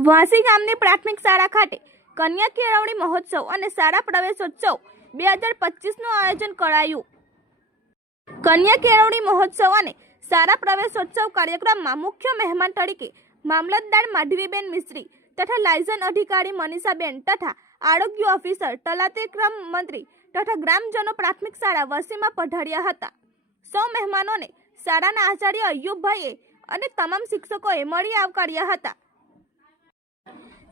વાસી ગામની પ્રાથમિક શાળા ખાતે કન્યા કેળવણી મહોત્સવ અને શાળા પ્રવેશોત્સવ 2025નું આયોજન કરાયું। કન્યા કેળવણી મહોત્સવ અને શાળા પ્રવેશોત્સવ કાર્યક્રમમાં મુખ્ય મહેમાન તરીકે મામલતદાર માધવીબેન મિસ્ત્રી તથા લાયસન્સ અધિકારી મનીષાબેન તથા આરોગ્ય ઓફિસર તલાટી ક્રમ મંત્રી તથા ગ્રામજનો પ્રાથમિક શાળા વસીમાં પધાર્યા હતા। સૌ મહેમાનોને શાળાના આચાર્ય અયુબભાઈએ અને તમામ શિક્ષકોએ મળી આવકાર્યા હતા।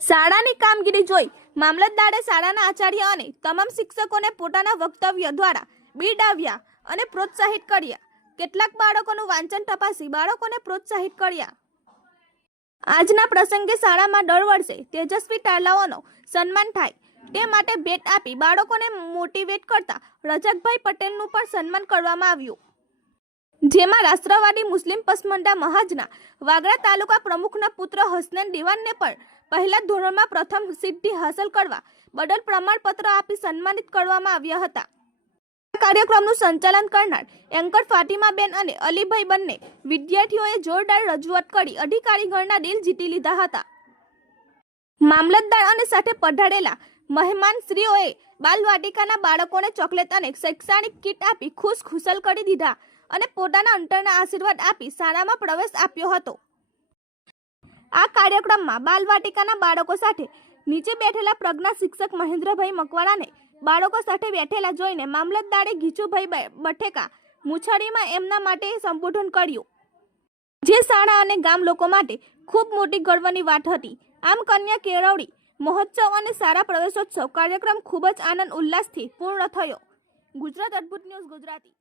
શાળાની કામગીરી જોઈ મામલતદારે શાળાના આચાર્ય અને તમામ શિક્ષકોને પોતાના વક્તવ્ય દ્વારા બિરદાવ્યા અને પ્રોત્સાહિત કર્યા। કેટલાક બાળકોનું વાંચન તપાસી બાળકોને પ્રોત્સાહિત કર્યા। આજના પ્રસંગે શાળામાં દર વર્ષે તેજસ્વી તારલાઓનો સન્માન થાય તે માટે ભેટ આપી બાળકોને મોટિવેટ કરતા રજાકભાઈ પટેલનું પણ સન્માન કરવામાં આવ્યું, જેમાં રાષ્ટ્રવાદી મુસ્લિમ પસમંદા મહાજના વાગરા તાલુકા પ્રમુખના પુત્ર હસનૈન દિવાનને પણ પહેલા ધોરણમાં પ્રથમ સિદ્ધિ હાંસલ કરવા બદલ પ્રમાણપત્ર આપી સન્માનિત કરવામાં આવ્યા હતા। આ કાર્યક્રમનું સંચાલન કરનાર એન્કર ફાતિમાબેન અને અલીભાઈ બંને વિદ્યાર્થીઓએ જોરદાર રજૂઆત કરી અધિકારીગણના દિલ જીતી લીધા હતા। મામલતદાર અને સાથે પધારેલા મહેમાનશ્રીઓએ બાલવાટિકાના બાળકોને ચોકલેટ અને શૈક્ષણિક કીટ આપી ખુશખુશાલ કરી દીધા અને પોતાના અંતરના આશીર્વાદ આપી શાળામાં પ્રવેશ આપ્યો હતો। આ કાર્યક્રમમાં બાલવાટિકાના બાળકો સાથે નીચે બેઠેલા પ્રજ્ઞા શિક્ષક મહેન્દ્રભાઈ મકવાણાને બાળકો સાથે બેઠેલા જોઈને મામલતદારે ગીચુભાઈ બઠેકા મુછાળીમાં એમના માટે સંબોધન કર્યું, જે શાળા અને ગામ લોકો માટે ખૂબ મોટી ગર્વની વાત હતી। આમ કન્યા કેળવણી મહોત્સવ અને શાળા પ્રવેશોત્સવ કાર્યક્રમ ખૂબ જ આનંદ ઉલ્લાસથી પૂર્ણ થયો। ગુજરાત અદ્ભુત ન્યૂઝ ગુજરાતી।